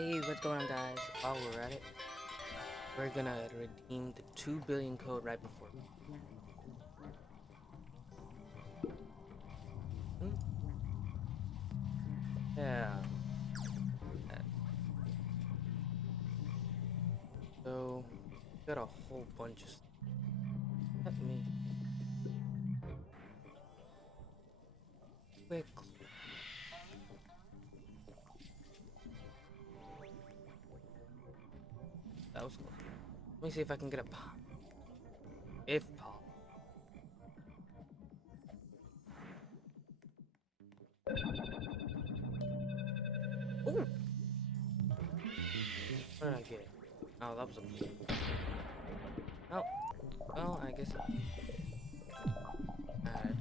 Hey, what's going on, guys? While we're at it, we're gonna redeem the 2 billion code right before. Hmm? Yeah. Uh, So, got a whole bunch of stuff. Let me quickly. That was close. Let me see if I can get a pop. If pop. Ooh! What did I get? Oh, that was a. Oh, well, I guess. Alright.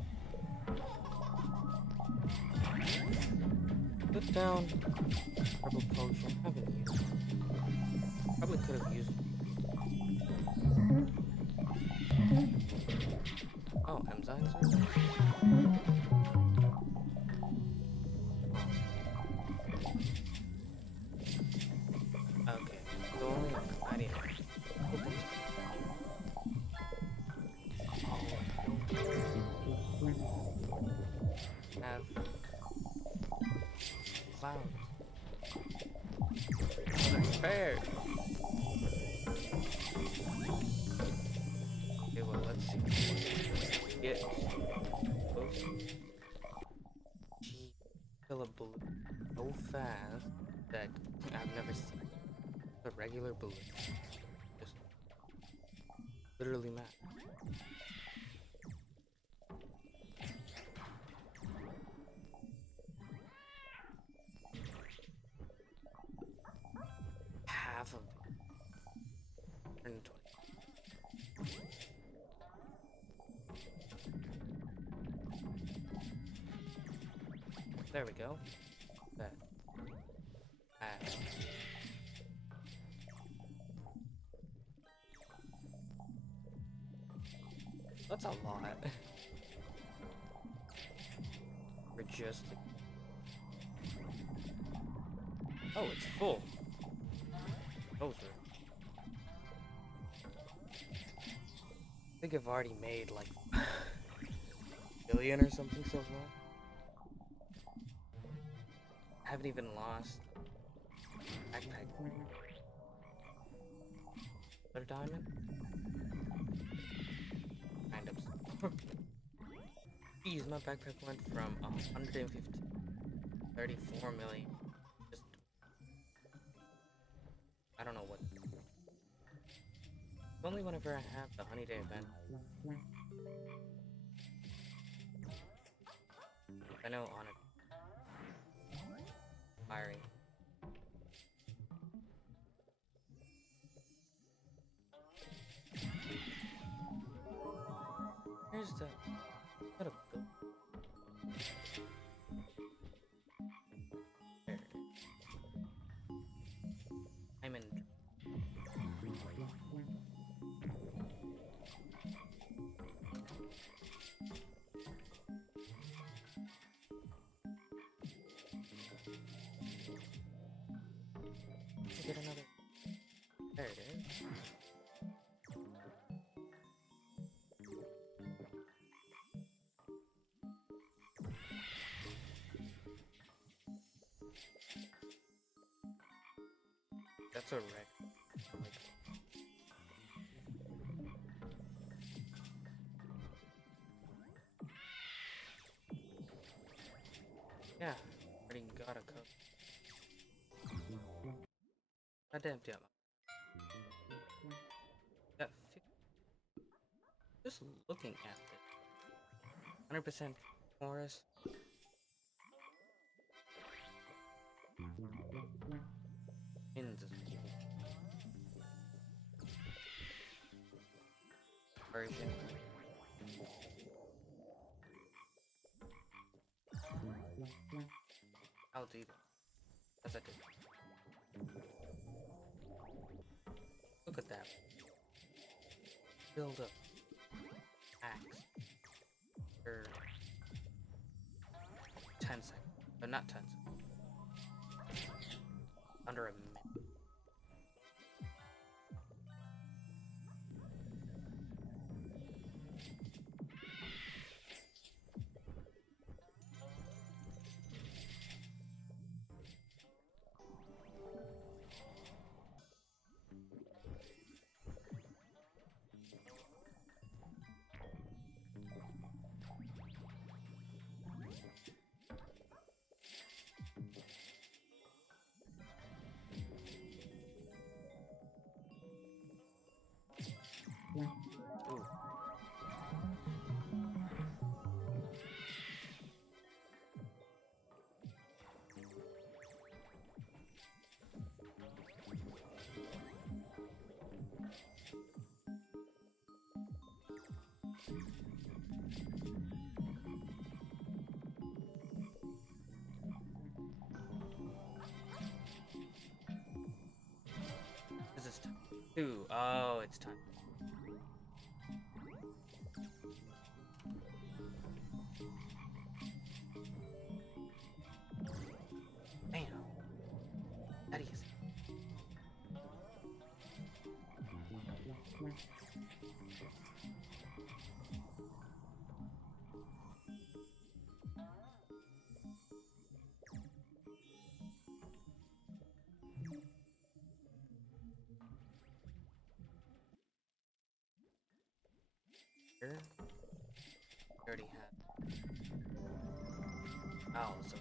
Put down purple potion. Haven't used it. Probably could have used it. Oh, enzymes are. Okay, so only I need have clouds. Unfair. Okay, well, let's see. Get close. Gee, fill a balloon so fast that I've never seen a regular balloon. Just literally mad. Half of it. 120. There we go. That. That's a lot. For just. Oh, it's full. Those are. I think I've already made like a billion or something so far. I haven't even lost backpack. Another diamond? Kind of. Jeez, my backpack went from 150 to 34 million. Just, I don't know what. Only whenever I have the honey day event. I know on it. Firing. Here's the. What a bill. There. I'm in. Get another. There it is. That's a wreck. Like, yeah, already got a cook. Goddamn, damn. Got 50. Just looking at it. 100% Morris. In the version. I'll do that. As I did. Look at that. Build up. Axe. For 10 seconds. But not 10 seconds. under a minute. Ooh. This is time. Two. Oh, it's time. Damn. That is. Here. Already had. Oh, so.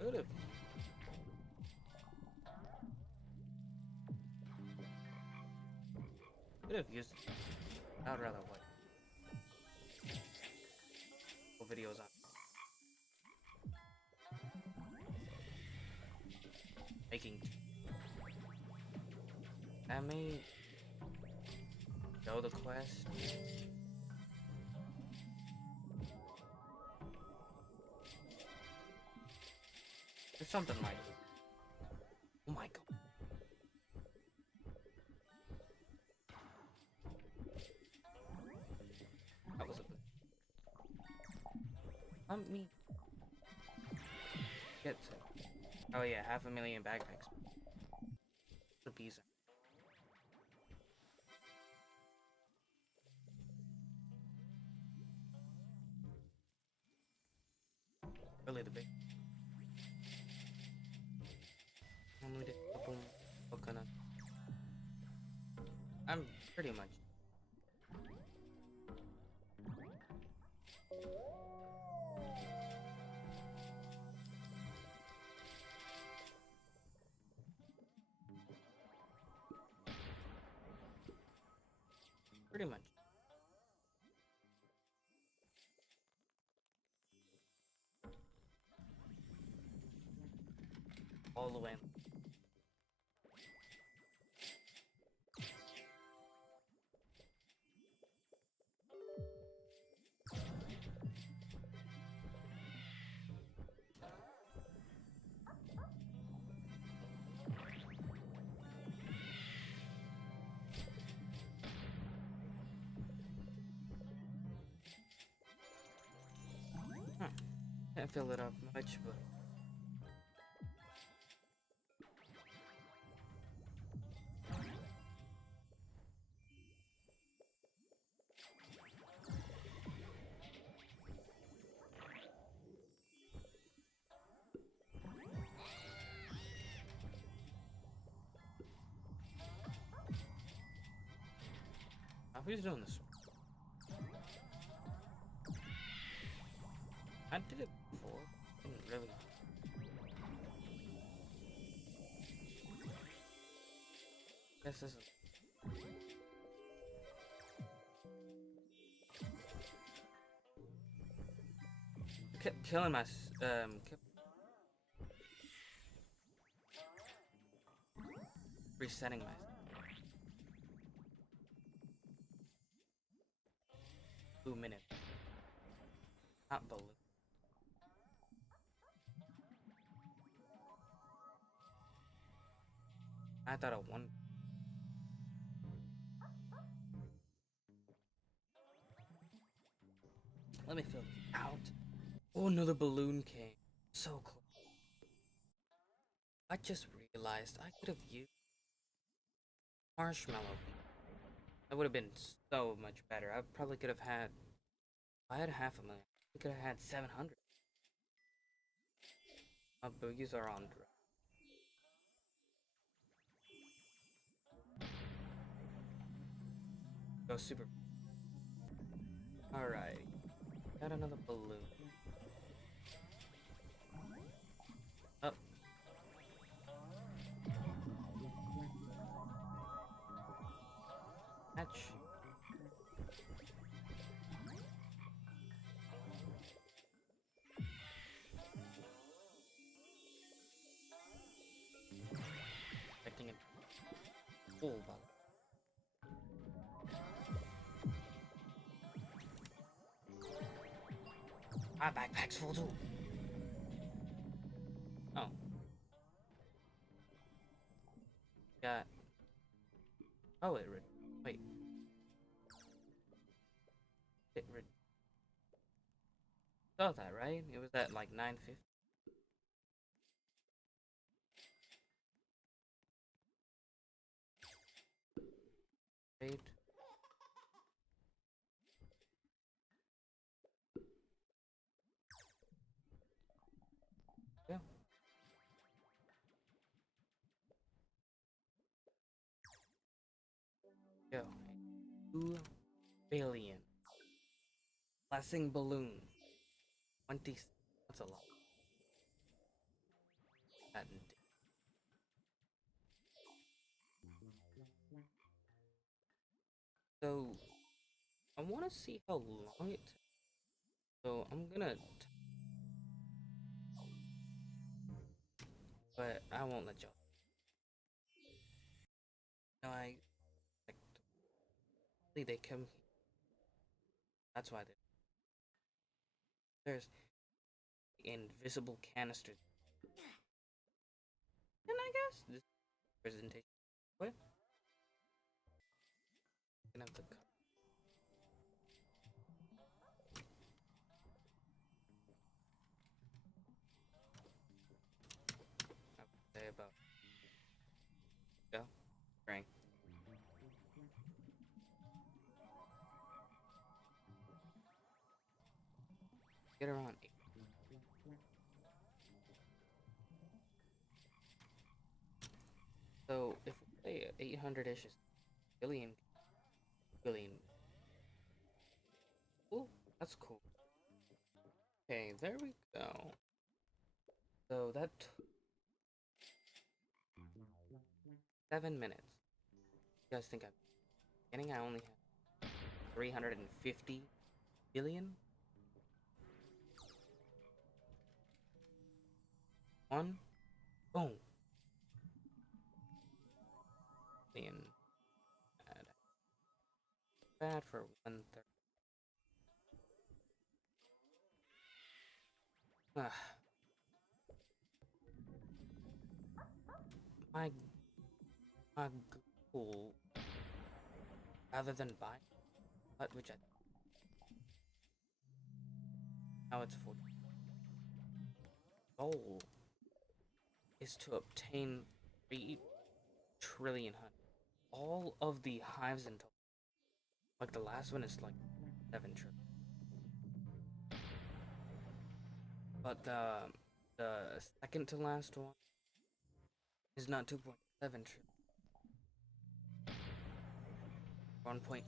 Could have. Could have used. I'd rather what? Videos on making. I may go the quest. Or something like. Oh my god. That was a good. Let me get to. Oh yeah, 500,000 backpacks. The pizza. Really the big. Only did a couple coconut. I'm pretty much. Pretty much. All the way. Can't fill it up much, but. Who's doing this? I did it before. Didn't really. Guess this is. I kept killing my. Kept resetting my. 2 minutes. Not believe. I thought I won. Let me fill this out. Oh, another balloon came. So close. I just realized I could have used marshmallow. That would have been so much better. I probably could have had. If I had half a million, I could have had 700. My boogies are on dry. Go super. Alright. Got another balloon. Up. Hatch. Expecting a full bug. My backpack's full too. Oh. Got. Oh, wait. It saw that, right? It was at like 950. Wait. Yeah. Go. 2 billion. Blessing balloon. 20. That's a lot. That So I want to see how long it takes. So I'm gonna, but I won't let y'all. No, I like they come. That's why there's invisible canisters. And I guess this presentation. What? Gonna have to cut say about go. Frank. Get around 8. So if we say 800-ish is billion, billion. Oh, that's cool. Okay, there we go. So that 7 minutes. You guys think I'm getting? I only have 350 billion. One. Boom. Billion. Bad. Bad for 1/3. Ah, my my goal, rather than buy, but which I now it's for goal is to obtain 3 trillion honey. All of the hives in total. Like the last one is like 7 trillion. But the second to last one is not 2.7 trillion. 1 point.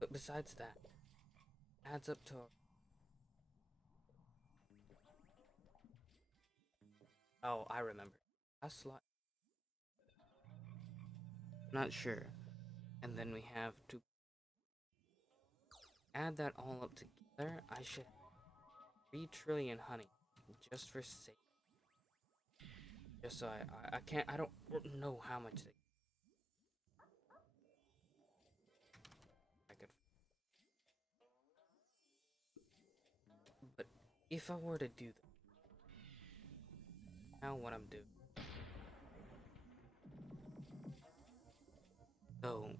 But besides that, adds up to. Oh, I remember. Last slot. Not sure. And then we have to add that all up together. I should have 3 trillion honey, just for sake. Just so I can't. I don't know how much I could. But if I were to do that, now what I'm doing So,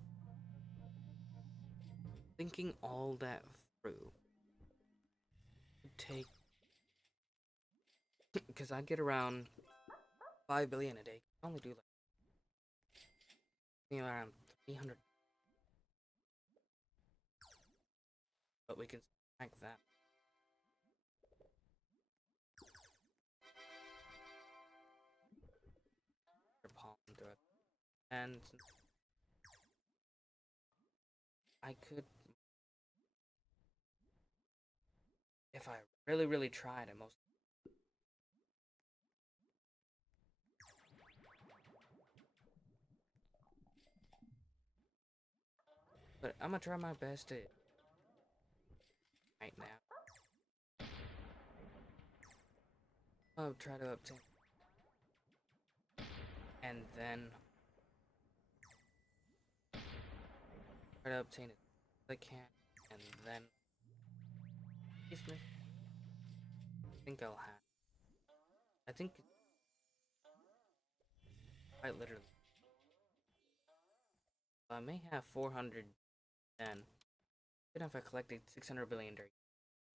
thinking all that through would take, because I get around 5 billion a day. I only do like around 300, but we can stack that. And I could, if I really tried, I most. But I'm gonna try my best to right now. I'll try to obtain, and then try to obtain it as I can, and then excuse me. I think I'll have. I think quite literally. I may have 410. Even if I collected 600 billion during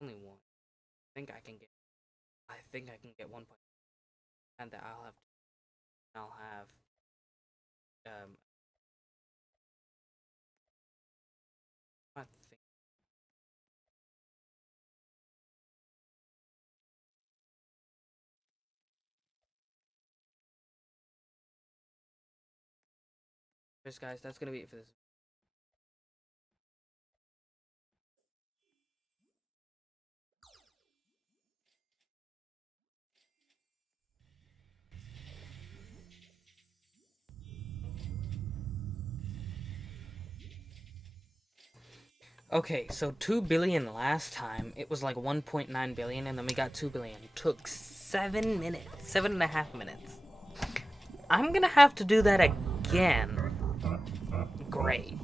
only one, I think I can get 1 point, and that I'll have I think. Just guys, that's gonna be it for this. Okay, so 2 billion last time, it was like 1.9 billion, and then we got 2 billion. Took 7 minutes, 7.5 minutes. I'm gonna have to do that again. Great.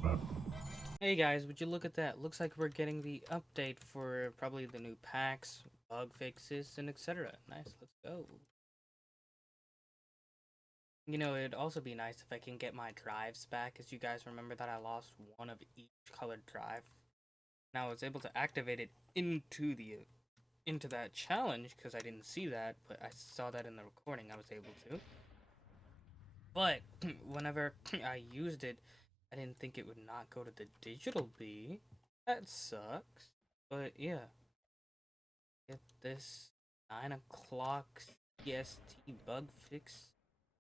Hey guys, would you look at that? Looks like we're getting the update for probably the new packs, bug fixes, and etc. Nice, let's go. You know, it'd also be nice if I can get my drives back, as you guys remember that I lost one of each colored drive. Now I was able to activate it into that challenge because I didn't see that, but I saw that in the recording. I was able to. But whenever I used it, I didn't think it would not go to the digital B. That sucks. But yeah, get this 9 o'clock CST bug fix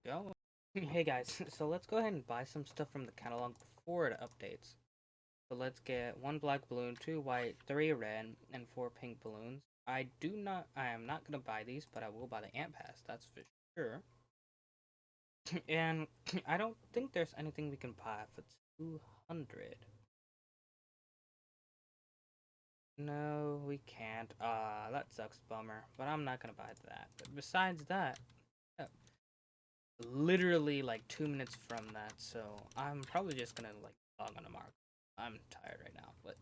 going. Hey guys, so let's go ahead and buy some stuff from the catalog before it updates. So let's get 1 black balloon, 2 white, 3 red, and 4 pink balloons. I am not gonna buy these, but I will buy the ant pass, that's for sure. And I don't think there's anything we can buy for 200. No, we can't. That sucks, bummer. But I'm not gonna buy that. But besides that, literally like 2 minutes from that, so I'm probably just gonna like log on to Mark. I'm tired right now, but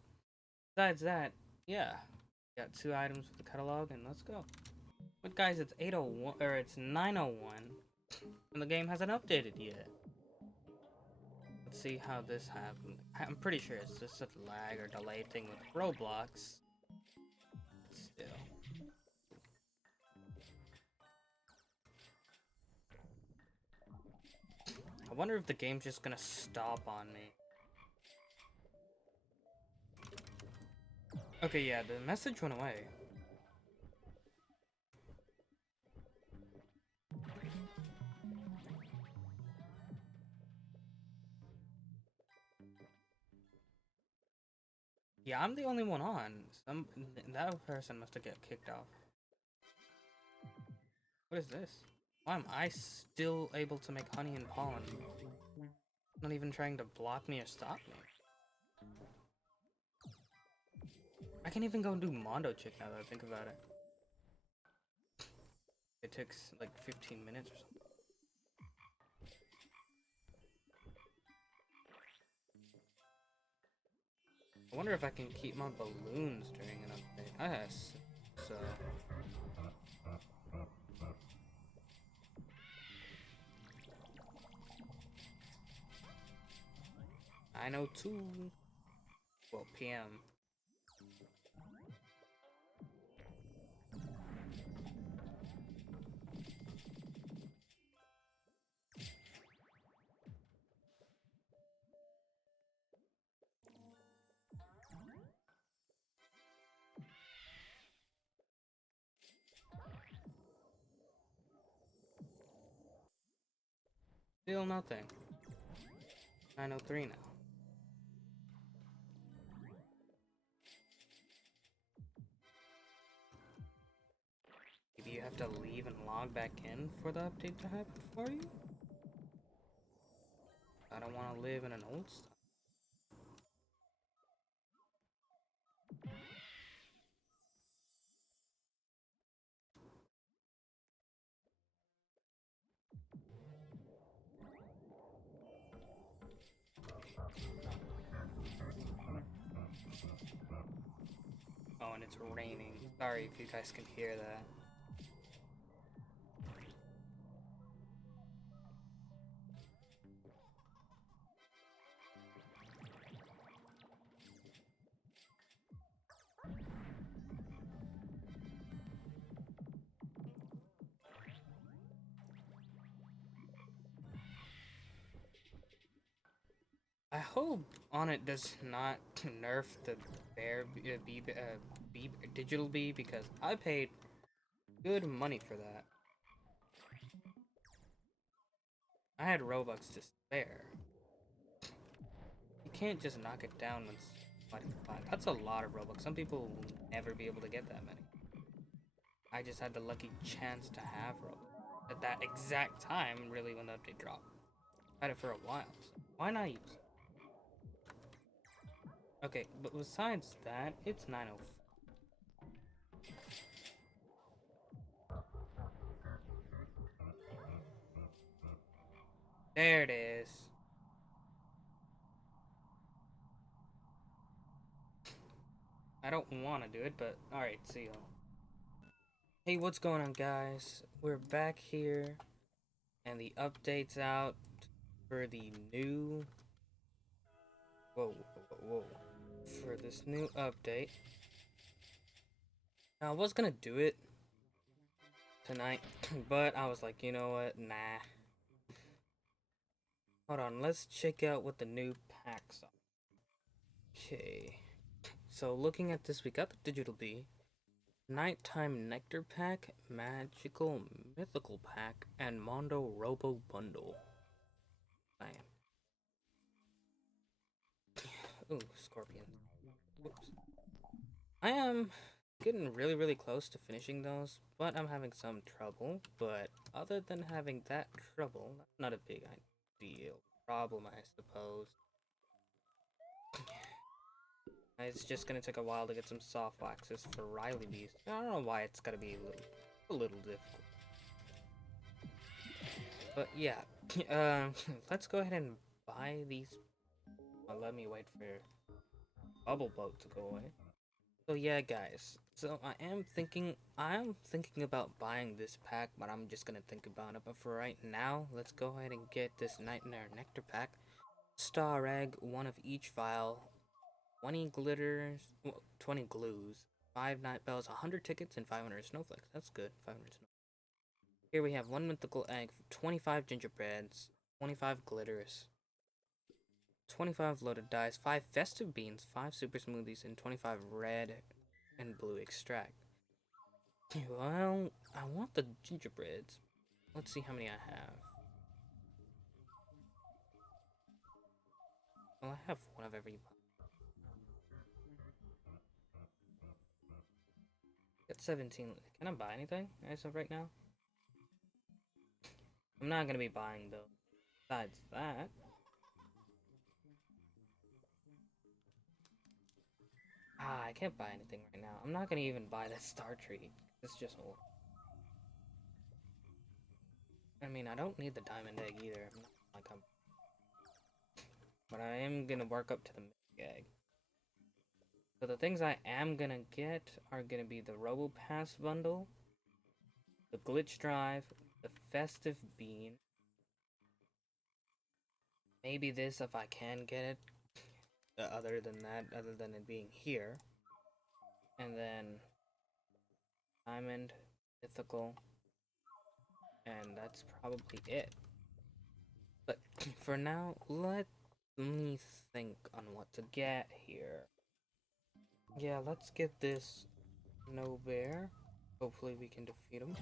besides that, yeah, got 2 items for the catalog, and let's go. But guys, it's 8:01 or it's 9:01, and the game hasn't updated yet. Let's see how this happened. I'm pretty sure it's just a lag or delay thing with Roblox. Still. I wonder if the game's just gonna stop on me. Okay, yeah, the message went away. Yeah, I'm the only one on. That person must have got kicked off. What is this? Why am I still able to make honey and pollen? Not even trying to block me or stop me. I can even go and do Mondo Chick now that I think about it. It took like 15 minutes or something. I wonder if I can keep my balloons during an update. Yes. So. 9:02. Well, PM. Still nothing. 9:03 now. Maybe you have to leave and log back in for the update to happen for you? I don't want to live in an old style. Oh, and it's raining. Sorry if you guys can hear that. I hope on it does not nerf the digital bee because I paid good money for that. I had Robux to spare. You can't just knock it down when somebody flies. That's a lot of Robux. Some people will never be able to get that many. I just had the lucky chance to have Robux at that exact time, really, when the update dropped. I had it for a while, so why not use it? Okay, but besides that, it's 9:04. There it is. I don't want to do it, but alright, see y'all. Hey, what's going on, guys? We're back here, and the update's out for the new... Whoa, whoa, whoa. For this new update. Now, I was gonna do it tonight, but I was like, you know what? Nah. Hold on, let's check out what the new packs are. Okay. So, looking at this, we got the Digital Bee, Nighttime Nectar Pack, Magical Mythical Pack, and Mondo Robo Bundle. Man. Ooh, Scorpion. Whoops. I am getting really close to finishing those, but I'm having some trouble. But other than having that trouble, that's not a big deal. Problem, I suppose. It's just gonna take a while to get some soft waxes for Riley Bees. I don't know why it's gotta be a little difficult. But yeah, let's go ahead and buy these. Let me wait for Bubble Boat to go away. So yeah, guys. So I am thinking about buying this pack, but I'm just gonna think about it. But for right now, let's go ahead and get this Nightmare Nectar pack. Star Egg, one of each file, 20 glitters, 20 glues, 5 night bells, 100 tickets, and 500 snowflakes. That's good. 500 snowflakes. Here we have 1 mythical egg, 25 gingerbreads, 25 glitters, 25 loaded dice, 5 festive beans, 5 super smoothies, and 25 red and blue extract. Well, I want the gingerbreads. Let's see how many I have. Well, I have one of every. Got 17. Can I buy anything as of right now? I'm not gonna be buying though. Besides that. I can't buy anything right now. I'm not gonna even buy that star tree. It's just old. I mean, I don't need the diamond egg either. I'm not like I'm. But I am gonna work up to the mythic egg. So the things I am gonna get are gonna be the Robo Pass bundle, the glitch drive, the festive bean. Maybe this if I can get it. other than that, other than it being here. And then diamond, mythical, and that's probably it. But for now, let me think on what to get here. Yeah, let's get this no bear. Hopefully we can defeat him.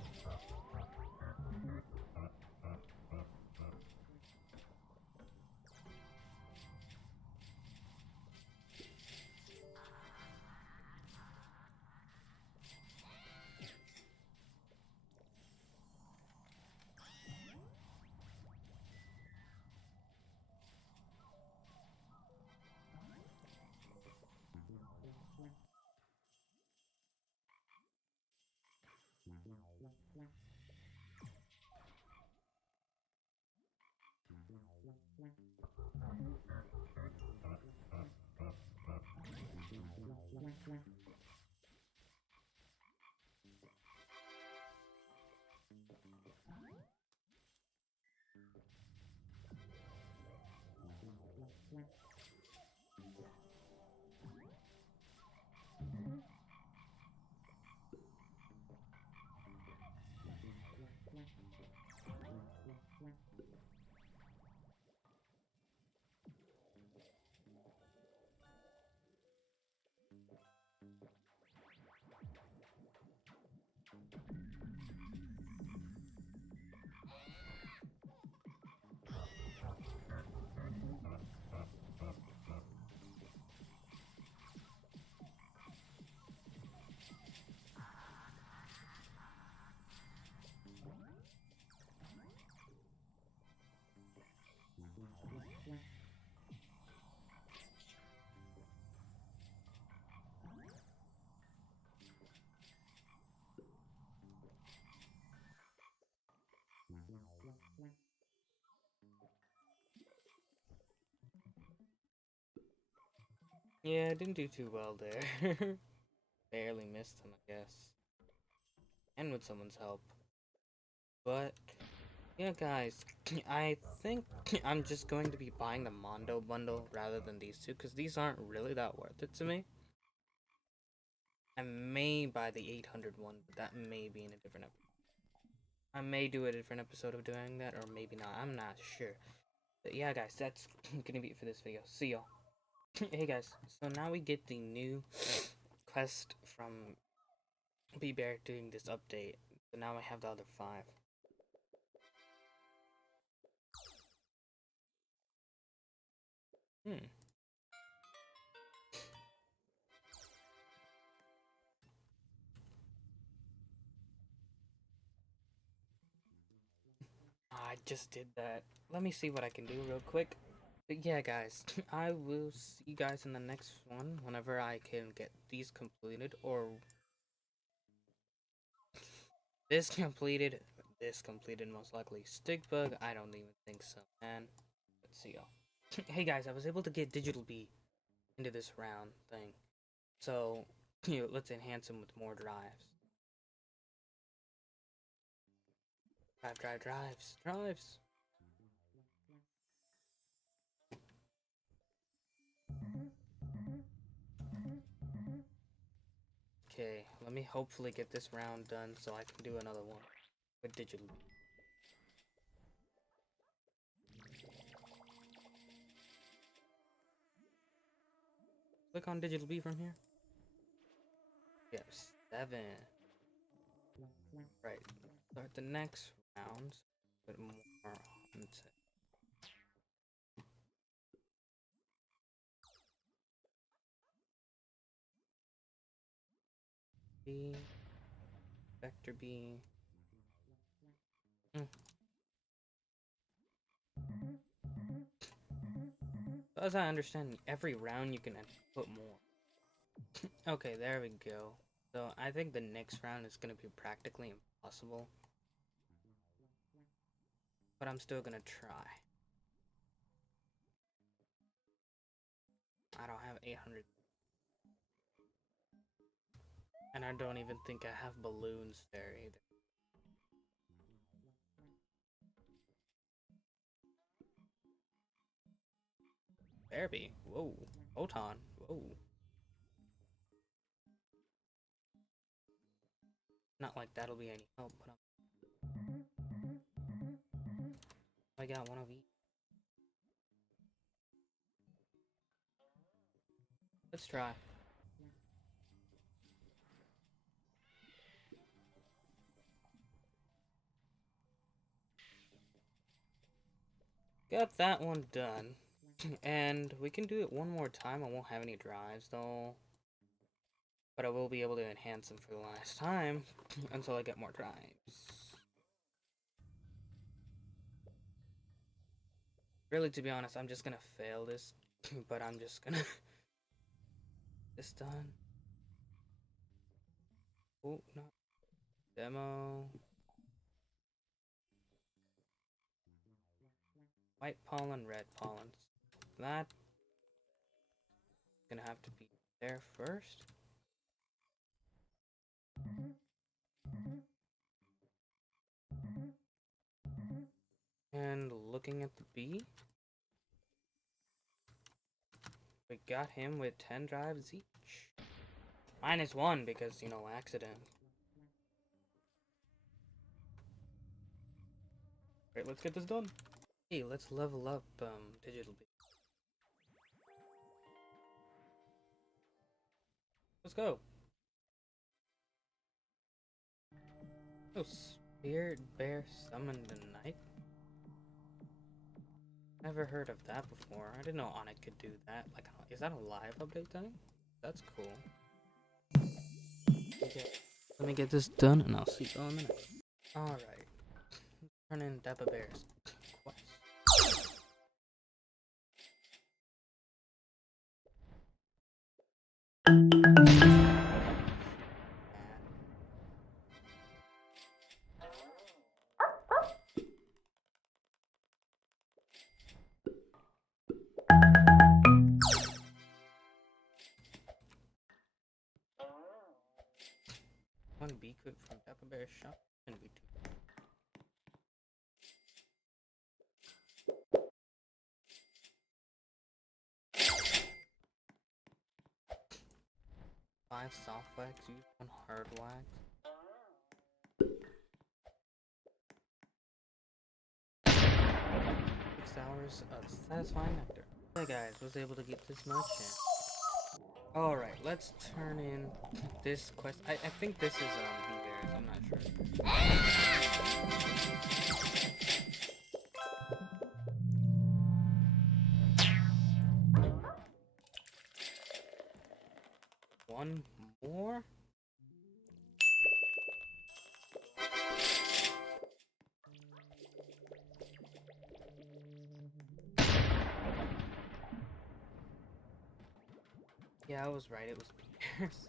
Yeah, I didn't do too well there. Barely missed him, I guess. And with someone's help. But, yeah, guys, I think I'm just going to be buying the Mondo bundle rather than these two, because these aren't really that worth it to me. I may buy the 800 one, but that may be in a different episode. I may do a different episode of doing that, or maybe not. I'm not sure. But yeah, guys, that's gonna be it for this video. See y'all. Hey, guys. So now we get the new quest from B-Bear doing this update. So now I have the other 5. Hmm. I just did that. Let me see what I can do real quick. But yeah, guys, I will see you guys in the next one whenever I can get these completed, or this completed. This completed, most likely. Stickbug, I don't even think so, man. Let's see y'all. Hey guys, I was able to get Digital B into this round thing. So, let's enhance him with more drives. Drives. Okay, let me hopefully get this round done so I can do another one with Digital B. Click on Digital B from here. Yes, 7. Right. Start the next round. Put more hunting. B. Vector B. As I understand, every round you can put more. Okay, there we go. So I think the next round is gonna be practically impossible. But I'm still gonna try. I don't have 800. And I don't even think I have balloons there either. There be. Whoa. Photon. Whoa. Not like that'll be any help, but I got one of each. Let's try. Got that one done. And we can do it one more time. I won't have any drives though. But I will be able to enhance them for the last time until I get more drives. Really, to be honest, I'm just gonna fail this. But I'm just gonna... this done. Oh, no. Demo. White pollen, red pollen. That's gonna have to be there first. And looking at the bee, we got him with 10 drives each. -1 because, you know, accident. Great, let's get this done. Hey, let's level up digital bee. Let's go. Oh, Spirit Bear summoned the night? Never heard of that before. I didn't know Onyx could do that. Like, is that a live update thing? That's cool. Okay. Let me get this done and I'll see you in a minute. Alright. Turn in Dappa Bear's quest. One bee cook from Dappa Bear's shop and be 2. 5 soft wax, use 1 hard wax. 6 hours of satisfying nectar. Hey guys, was able to get this much in. Alright, let's turn in this quest. I think this is bee bears, I'm not sure. One more? Yeah, I was right, it was bee bears.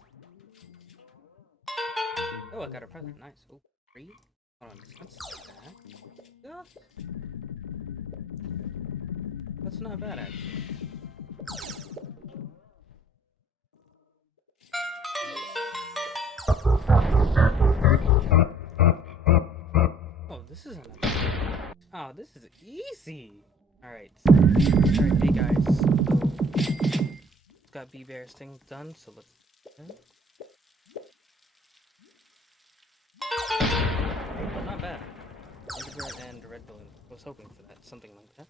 Oh, I got a present, nice. Oh, 3? Hold on, that's bad. Yeah. That's not bad, actually. Oh, this isn't a... Oh, this is easy! Alright. Alright, hey guys. So, got bee bears things done, so let's... Oh, not bad. Vinegar and red balloon. I was hoping for that, something like that.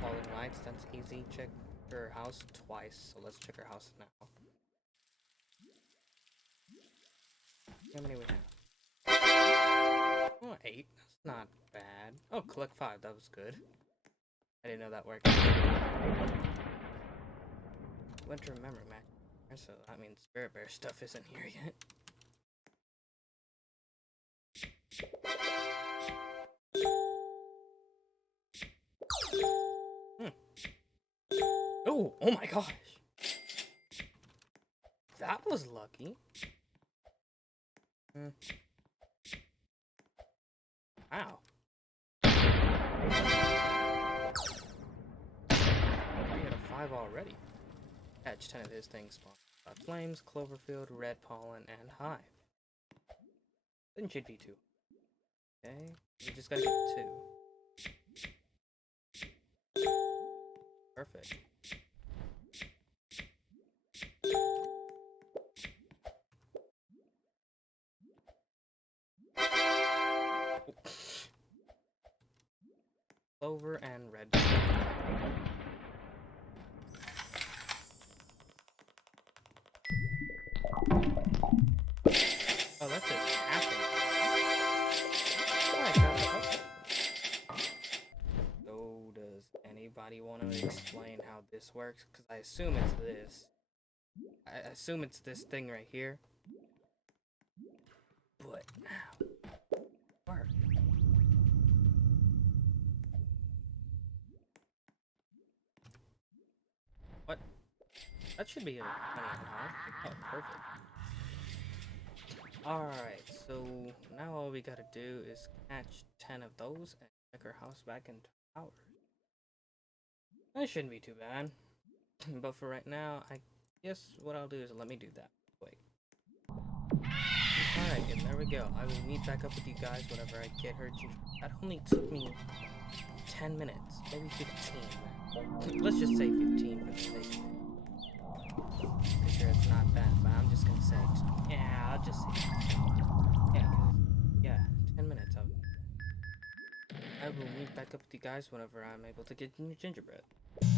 Falling lights, that's easy. Check her house twice, so let's check her house now. How many we have? Oh, 8. That's not bad. Oh, collect 5. That was good. I didn't know that worked. Winter memory match. So that means Spirit Bear stuff isn't here yet. Oh my gosh! That was lucky. Wow. We had a 5 already. Catch 10 of his things spawn. Flames, Cloverfield, red pollen, and hive. Then should be 2. Okay, we just gotta get 2. Perfect. Clover and red. Oh, that's just happened. Alright, guys. So, does anybody want to explain how this works? Because I assume it's this. I assume it's this thing right here. But, work. What? That should be a oh, perfect. Alright, so now all we gotta do is catch 10 of those and make our house back into ours. That shouldn't be too bad. But for right now, I guess what I'll do is let me do that. Wait. Alright, and there we go. I will meet back up with you guys whenever I get her. That only took me 10 minutes, maybe 15. Let's just say 15 for the sake of it. Pretty sure it's not that, but I'm just gonna say, yeah, I'll just say, yeah, 10 minutes. I will meet back up with you guys whenever I'm able to get new gingerbread.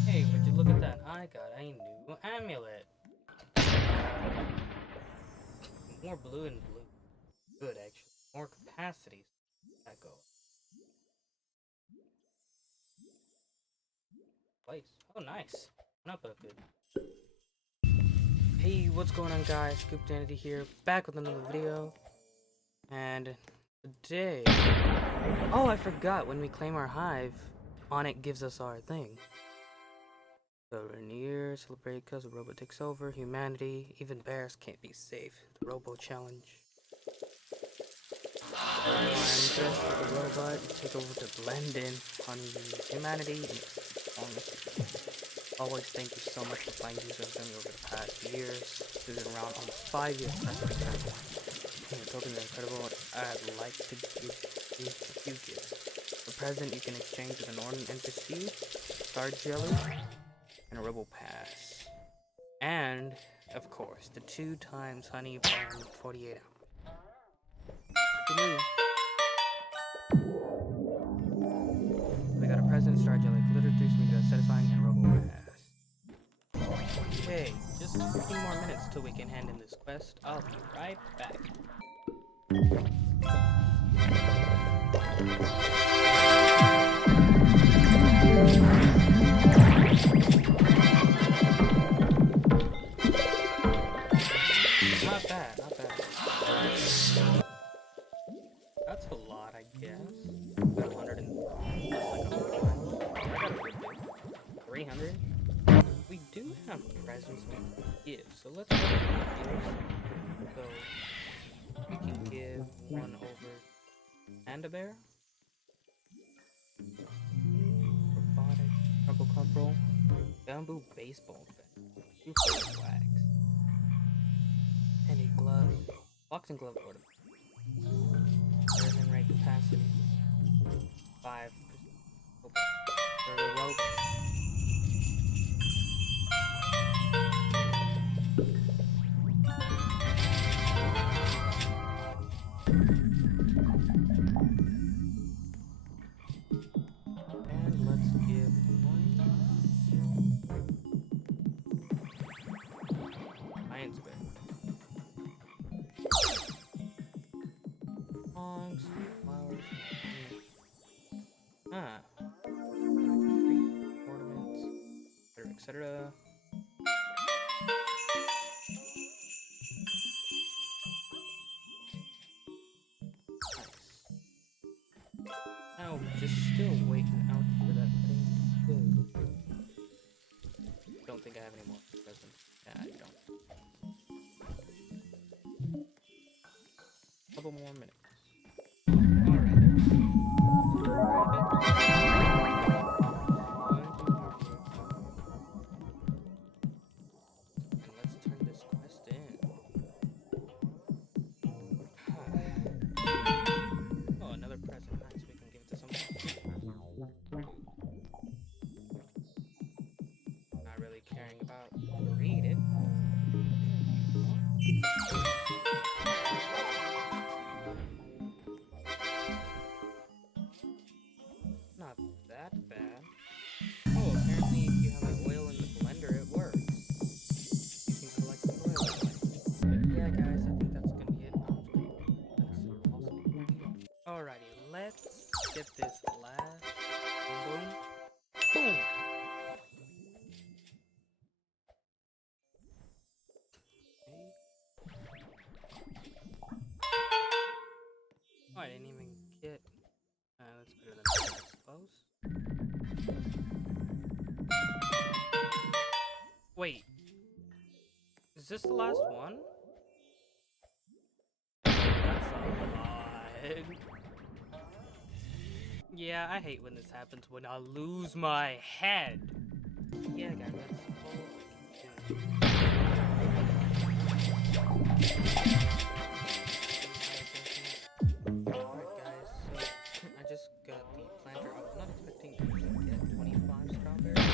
Hey, would you look at that? I got a new amulet. More blue and blue. Good, actually. More capacity. That go. Place. Oh, nice. Not that good. Hey, what's going on, guys? Scoop Danity here, back with another video. And today... Oh, I forgot. When we claim our hive, on it gives us our thing. So Rainier, celebrate because the robot takes over. Humanity, even bears can't be safe. The Robo Challenge. I'm just the robot take over to blend in on humanity. Always thank you so much for playing these with me over the past years. This is around almost 5 years. Your tokens are incredible. I'd like to give you a few gifts. A present you can exchange with an ornament NPC, star jelly, and a Rebel Pass. And, of course, the 2 times honey bomb 48 hours. We got a present, star jelly, glitter 3 smear, satisfying, and Rebel Pass. Okay, just 15 more minutes till we can hand in this quest. I'll be right back. Not bad, not bad. That's a lot, I guess. Got 100 and like 300. We do have presents we can give, so let's go ahead and give. So we can give one over Panda Bear, Robotic, Crumple Crumple, Bamboo Baseball Bat, 2 for wax, and a glove, boxing glove ornament. Version rate capacity 5%. Okay. For the rope. And let's give one Science Bear. Songs, flowers, ornaments, etc. Nice. Now we're just still waiting out for that thing to do. Don't think I have any more presents. Yeah, I don't. Couple more minutes. Oh, another present. get this last. Boom. Boom! Oh, I didn't even get. That's better than that, I suppose. Wait. Is this the last one? That's a lot. Yeah, I hate when this happens, when I lose my head. Yeah, guys, that's Alright, guys, so I just got the planter. I was not expecting to get 25 strawberries.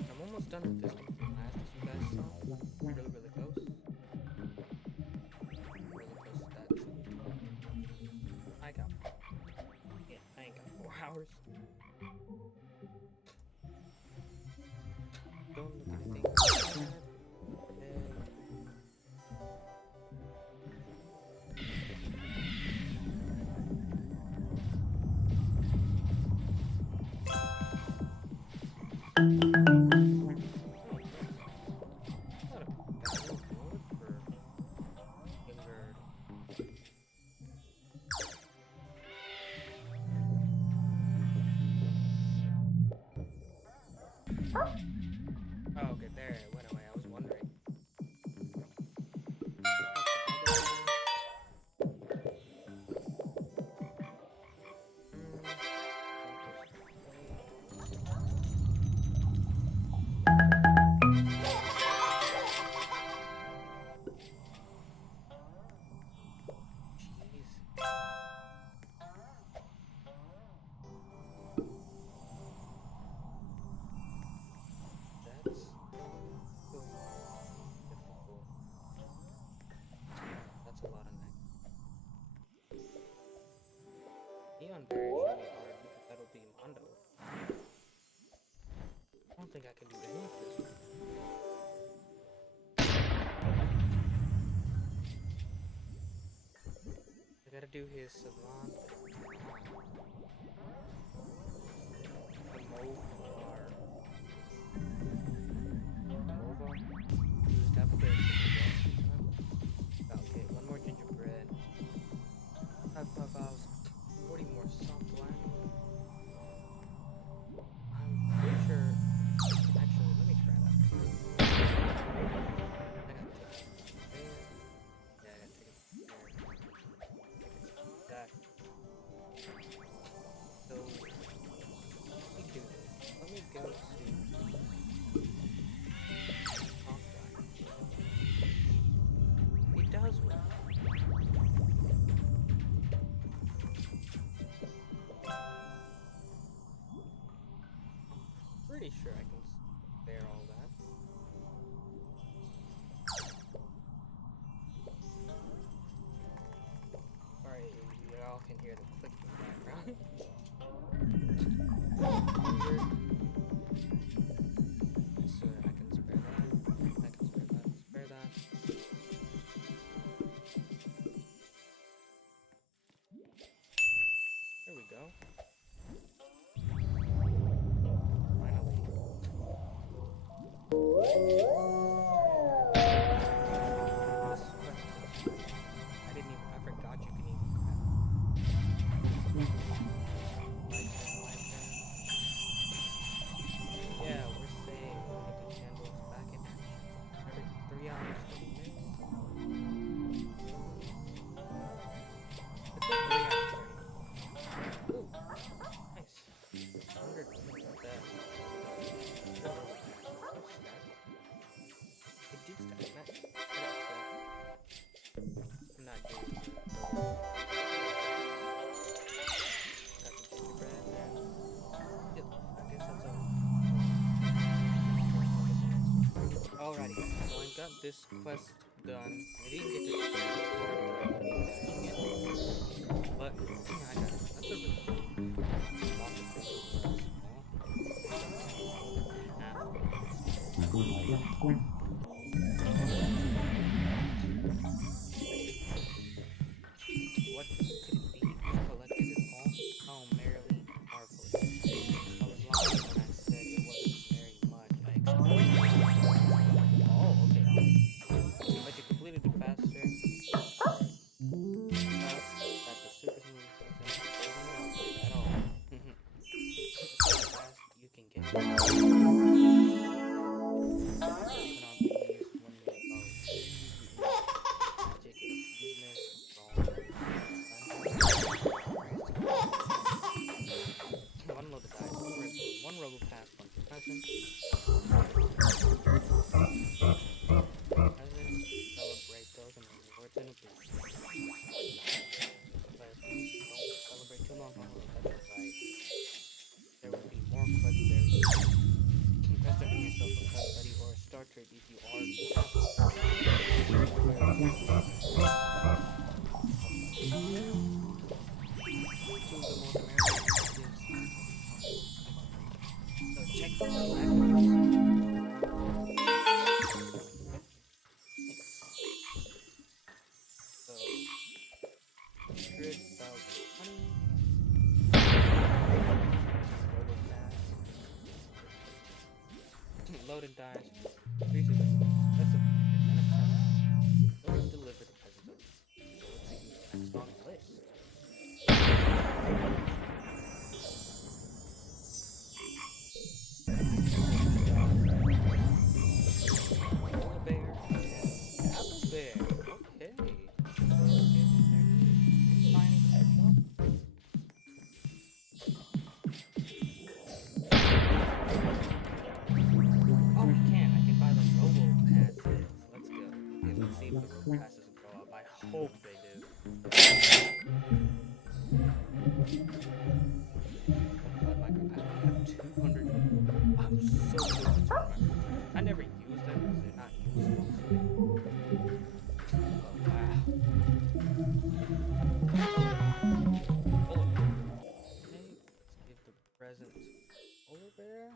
I'm almost done with this one from last, as you guys saw. Really, really close. Really close to that, too. I got. Yeah, I ain't got 4 hours. Don't look anything bad. Oh, okay, there it went away. I was wondering. That's so difficult. That's a lot of neck. Neon berry should be hard because that'll be Mondo. I don't think I can do any of this. I gotta do his savant. The Movar. Use tap this. Okay, one more gingerbread. 5 hours. 40 more soft black. I'm pretty sure. Actually, let me try that. I gotta take it there. Yeah, I gotta take it there. Take it that. So, let me do this. Let me go to soft black. It does work. Pretty sure I can spare all that. Sorry, y'all can hear the click in the background. So I can spare that. I can spare that. Spare that. There we go. I forgot you can even yeah, we're saying making candles back in action. Every 3 hours, 30 minutes. It's been 3 hours, 30 minutes. Ooh, nice. 100% of that. It did stack, nice. I'm not doing it. That's a gingerbread there. Yep, I guess that's all. Alrighty, so I got this quest done. I didn't get to but I got it. That's a really what could it be? smash. Basically, that's a and a present. Let's deliver the present. So let's see who's next on the list. Polar bear and apple bear. Okay. Oh, we can. I can buy the robo passes. Let's go. Okay, let's see if the robo passes will go up. I hope they do. 25 micro. I only have 200. I'm so close to 200 microtransactions. I never use them because they're not useful for me. Oh, wow. Polar bear. Okay, let's give the present to polar bear.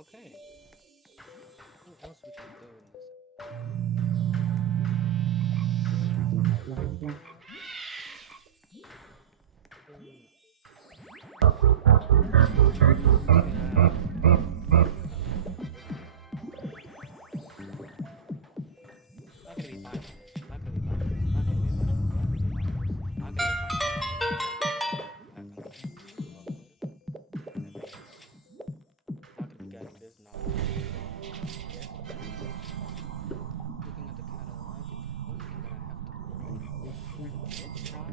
Okay. Anything else we can go in this? Not gonna be fine. Not gonna be fine. Not gonna be fine. Not gonna be fine. Not gonna be getting this. Not. Looking at the catalog, the only thing that I have to bring is try,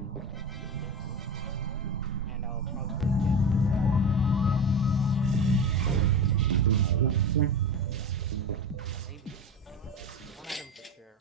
and I'll probably get this. Maybe one item for sure.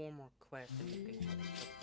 4 more quests and you can have